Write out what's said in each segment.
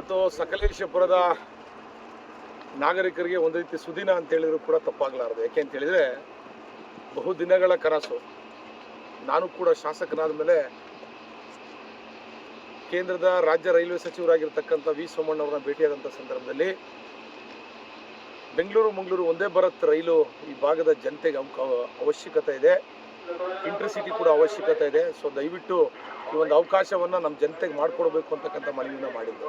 ಇವತ್ತು ಸಕಲೇಶಪುರದ ನಾಗರಿಕರಿಗೆ ಒಂದು ರೀತಿ ಸುದಿನ ಅಂತ ಹೇಳಿದ್ರು ಕೂಡ ತಪ್ಪಾಗಲಾರದು. ಯಾಕೆ ಅಂತ ಹೇಳಿದರೆ ಬಹುದಿನಗಳ ಕನಸು. ನಾನು ಕೂಡ ಶಾಸಕನಾದ ಮೇಲೆ ಕೇಂದ್ರದ ರಾಜ್ಯ ರೈಲ್ವೆ ಸಚಿವರಾಗಿರ್ತಕ್ಕಂಥ ವಿ ಸೋಮಣ್ಣವ್ರನ್ನ ಭೇಟಿಯಾದಂಥ ಸಂದರ್ಭದಲ್ಲಿ ಬೆಂಗಳೂರು ಮಂಗಳೂರು ಒಂದೇ ಭಾರತ್ ರೈಲು ಈ ಭಾಗದ ಜನತೆಗೆ ಅವಶ್ಯಕತೆ ಇದೆ, ಇಂಟರ್ಸಿಟಿ ಕೂಡ ಅವಶ್ಯಕತೆ ಇದೆ. ಸೊ ದಯವಿಟ್ಟು ಈ ಒಂದು ಅವಕಾಶವನ್ನು ನಮ್ಮ ಜನತೆಗೆ ಮಾಡಿಕೊಡ್ಬೇಕು ಅಂತಕ್ಕಂಥ ಮನವಿನ ಮಾಡಿದ್ದು.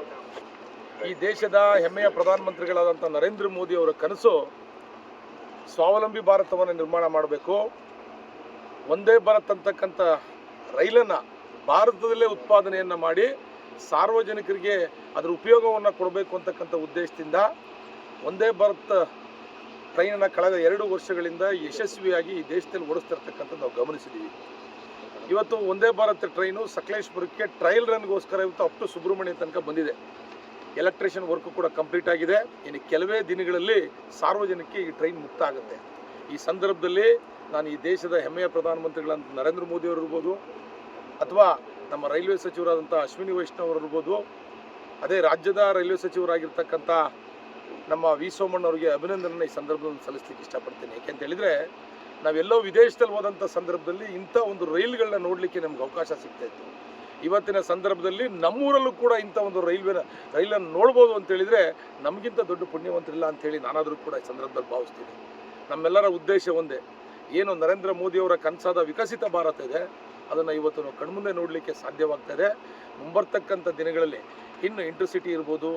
ಈ ದೇಶದ ಹೆಮ್ಮೆಯ ಪ್ರಧಾನಮಂತ್ರಿಗಳಾದಂಥ ನರೇಂದ್ರ ಮೋದಿ ಅವರ ಕನಸು ಸ್ವಾವಲಂಬಿ ಭಾರತವನ್ನು ನಿರ್ಮಾಣ ಮಾಡಬೇಕು. ಒಂದೇ ಭಾರತ್ ಅಂತಕ್ಕಂಥ ರೈಲನ್ನು ಭಾರತದಲ್ಲೇ ಉತ್ಪಾದನೆಯನ್ನು ಮಾಡಿ ಸಾರ್ವಜನಿಕರಿಗೆ ಅದರ ಉಪಯೋಗವನ್ನು ಕೊಡಬೇಕು ಅಂತಕ್ಕಂಥ ಉದ್ದೇಶದಿಂದ ಒಂದೇ ಭಾರತ್ ಟ್ರೈನನ್ನು ಕಳೆದ 2 ವರ್ಷಗಳಿಂದ ಯಶಸ್ವಿಯಾಗಿ ಈ ದೇಶದಲ್ಲಿ ಓಡಿಸ್ತಿರ್ತಕ್ಕಂಥದ್ದು ನಾವು ಗಮನಿಸಿದ್ದೀವಿ. ಇವತ್ತು ಒಂದೇ ಭಾರತ್ ಟ್ರೈನು ಸಕಲೇಶಪುರಕ್ಕೆ ಟ್ರಯಲ್ ರನ್ಗೋಸ್ಕರ ಇವತ್ತು ಅಪ್ ಟು ಸುಬ್ರಹ್ಮಣ್ಯ ತನಕ ಬಂದಿದೆ. ಎಲೆಕ್ಟ್ರಿಷಿಯನ್ ವರ್ಕು ಕೂಡ ಕಂಪ್ಲೀಟ್ ಆಗಿದೆ. ಇನ್ನು ಕೆಲವೇ ದಿನಗಳಲ್ಲಿ ಸಾರ್ವಜನಿಕರಿಗೆ ಈ ಟ್ರೈನ್ ಮುಕ್ತ ಆಗುತ್ತೆ. ಈ ಸಂದರ್ಭದಲ್ಲಿ ನಾನು ಈ ದೇಶದ ಹೆಮ್ಮೆಯ ಪ್ರಧಾನಮಂತ್ರಿಗಳಂತ ನರೇಂದ್ರ ಮೋದಿ ಅವರು ಇರ್ಬೋದು, ಅಥವಾ ನಮ್ಮ ರೈಲ್ವೆ ಸಚಿವರಾದಂಥ ಅಶ್ವಿನಿ ವೈಷ್ಣವ್ ಅವರು ಇರ್ಬೋದು, ಅದೇ ರಾಜ್ಯದ ರೈಲ್ವೆ ಸಚಿವರಾಗಿರ್ತಕ್ಕಂಥ ನಮ್ಮ ವಿ ಸೋಮಣ್ಣವ್ರಿಗೆ ಅಭಿನಂದನೆ ಈ ಸಂದರ್ಭದಲ್ಲಿ ಸಲ್ಲಿಸಲಿಕ್ಕೆ ಇಷ್ಟಪಡ್ತೀನಿ. ಯಾಕೆಂತ ಹೇಳಿದರೆ ನಾವೆಲ್ಲೋ ವಿದೇಶದಲ್ಲಿ ಹೋದಂಥ ಸಂದರ್ಭದಲ್ಲಿ ಇಂಥ ಒಂದು ರೈಲ್ಗಳನ್ನ ನೋಡಲಿಕ್ಕೆ ನಮ್ಗೆ ಅವಕಾಶ ಸಿಗ್ತಾಯಿತ್ತು. ಇವತ್ತಿನ ಸಂದರ್ಭದಲ್ಲಿ ನಮ್ಮೂರಲ್ಲೂ ಕೂಡ ಇಂಥ ಒಂದು ರೈಲನ್ನು ನೋಡ್ಬೋದು ಅಂತೇಳಿದರೆ ನಮಗಿಂತ ದೊಡ್ಡ ಪುಣ್ಯವಂತರಿಲ್ಲ ಅಂಥೇಳಿ ನಾನಾದರೂ ಕೂಡ ಈ ಸಂದರ್ಭದಲ್ಲಿ ಭಾವಿಸ್ತೀನಿ. ನಮ್ಮೆಲ್ಲರ ಉದ್ದೇಶ ಒಂದೇ, ಏನು ನರೇಂದ್ರ ಮೋದಿಯವರ ಕನಸಾದ ವಿಕಸಿತ ಭಾರತ ಇದೆ ಅದನ್ನು ಇವತ್ತು ನಾವು ಕಣ್ಮುಂದೆ ನೋಡಲಿಕ್ಕೆ ಸಾಧ್ಯವಾಗ್ತಾಯಿದೆ. ಮುಂಬರ್ತಕ್ಕಂಥ ದಿನಗಳಲ್ಲಿ ಇನ್ನು ಇಂಟರ್ಸಿಟಿ ಇರ್ಬೋದು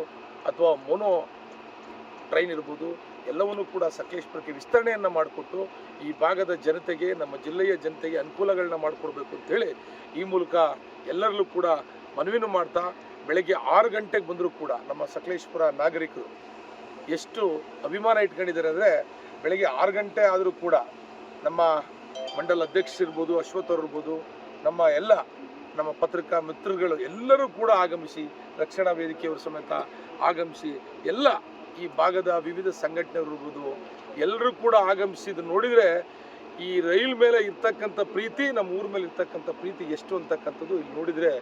ಅಥವಾ ಮೋನೋ ಟ್ರೈನ್ ಇರ್ಬೋದು, ಎಲ್ಲವನ್ನೂ ಕೂಡ ಸಕಲೇಶಪುರಕ್ಕೆ ವಿಸ್ತರಣೆಯನ್ನು ಮಾಡಿಕೊಟ್ಟು ಈ ಭಾಗದ ಜನತೆಗೆ, ನಮ್ಮ ಜಿಲ್ಲೆಯ ಜನತೆಗೆ ಅನುಕೂಲಗಳನ್ನ ಮಾಡಿಕೊಡ್ಬೇಕು ಅಂತೇಳಿ ಈ ಮೂಲಕ ಎಲ್ಲರಲ್ಲೂ ಕೂಡ ಮನವಿನೂ ಮಾಡ್ತಾ, ಬೆಳಗ್ಗೆ 6 ಗಂಟೆಗೆ ಬಂದರೂ ಕೂಡ ನಮ್ಮ ಸಕಲೇಶಪುರ ನಾಗರಿಕರು ಎಷ್ಟು ಅಭಿಮಾನ ಇಟ್ಕೊಂಡಿದ್ದಾರೆ ಅಂದರೆ, ಬೆಳಗ್ಗೆ 6 ಗಂಟೆ ಆದರೂ ಕೂಡ ನಮ್ಮ ಮಂಡಲ ಅಧ್ಯಕ್ಷರಿರ್ಬೋದು, ಅಶ್ವಥ್ ಅವರು ಇರ್ಬೋದು, ನಮ್ಮ ಪತ್ರಿಕಾ ಮಿತ್ರಗಳು ಎಲ್ಲರೂ ಕೂಡ ಆಗಮಿಸಿ, ರಕ್ಷಣಾ ವೇದಿಕೆಯವರು ಸಮೇತ ಆಗಮಿಸಿ, ಎಲ್ಲ ಈ ಭಾಗದ ವಿವಿಧ ಸಂಘಟನೆಗಳು ಇರ್ಬೋದು ಎಲ್ಲರೂ ಕೂಡ ಆಗಮಿಸಿದ್ದು ನೋಡಿದರೆ ಈ ರೈಲ್ ಮೇಲೆ ಇರ್ತಕ್ಕಂಥ ಪ್ರೀತಿ, ನಮ್ಮ ಊರ ಮೇಲೆ ಇರ್ತಕ್ಕಂಥ ಪ್ರೀತಿ ಎಷ್ಟು ಅಂತಕ್ಕಂಥದ್ದು ಇಲ್ಲಿ ನೋಡಿದರೆ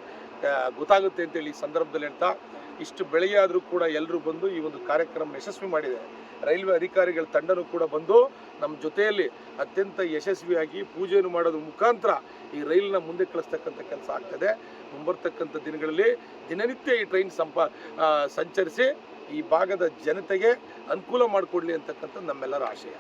ಗೊತ್ತಾಗುತ್ತೆ ಅಂತೇಳಿ ಈ ಸಂದರ್ಭದಲ್ಲಿ ಹೇಳ್ತಾ, ಇಷ್ಟು ಬೆಳಗ್ಗೆ ಆದರೂ ಕೂಡ ಎಲ್ಲರೂ ಬಂದು ಈ ಒಂದು ಕಾರ್ಯಕ್ರಮ ಯಶಸ್ವಿ ಮಾಡಿದೆ. ರೈಲ್ವೆ ಅಧಿಕಾರಿಗಳ ತಂಡನೂ ಕೂಡ ಬಂದು ನಮ್ಮ ಜೊತೆಯಲ್ಲಿ ಅತ್ಯಂತ ಯಶಸ್ವಿಯಾಗಿ ಪೂಜೆಯನ್ನು ಮಾಡೋದ್ರ ಮುಖಾಂತರ ಈ ರೈಲನ್ನ ಮುಂದೆ ಕಳಿಸ್ತಕ್ಕಂಥ ಕೆಲಸ ಆಗ್ತದೆ. ಮುಂಬರ್ತಕ್ಕಂಥ ದಿನಗಳಲ್ಲಿ ದಿನನಿತ್ಯ ಈ ಟ್ರೈನ್ ಸಂಚರಿಸಿ ಈ ಭಾಗದ ಜನತೆಗೆ ಅನುಕೂಲ ಮಾಡಿಕೊಡ್ಲಿ ಅಂತಕ್ಕಂಥದ್ದು ನಮ್ಮೆಲ್ಲರ ಆಶಯ.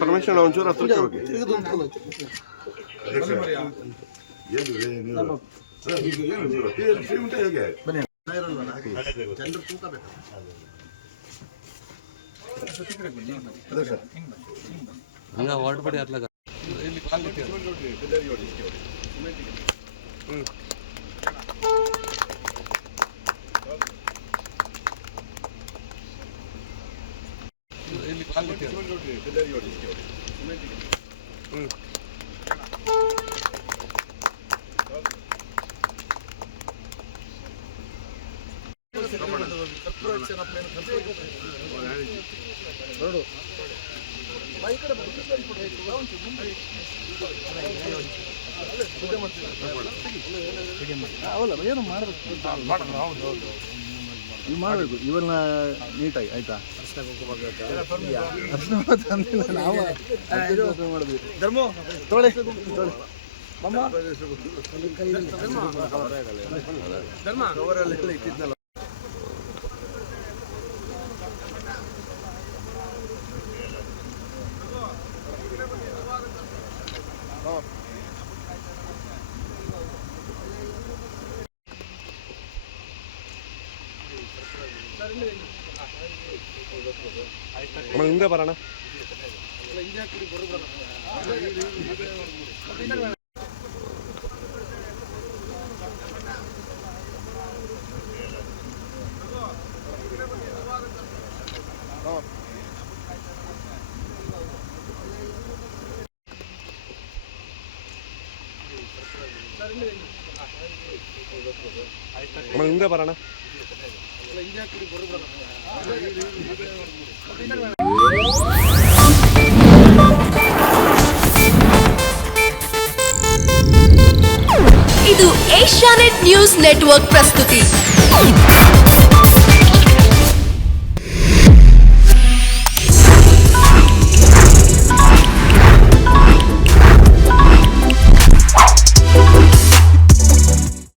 ಪರಮೇಶ್ವರ ಒಂಚೂರು ಹತ್ರಕ್ಕೆ ಹೋಗಿ. ಏನು ಮಾಡಬೇಕು ಇವನ್ನ ನೀಟಾಗಿ ಆಯ್ತಾ. ಧರ್ಮ ತೊಳೆ ಇಟ್ಟಿದ್ನಲ್ಲ. ಹಿಂದೆ ಬರೋಣ. ಹಿಂದೆ ಬರೋಣ. ಇದು ಏಷ್ಯಾನೆಟ್ ನ್ಯೂಸ್ ನೆಟ್ವರ್ಕ್ ಪ್ರಸ್ತುತಿ.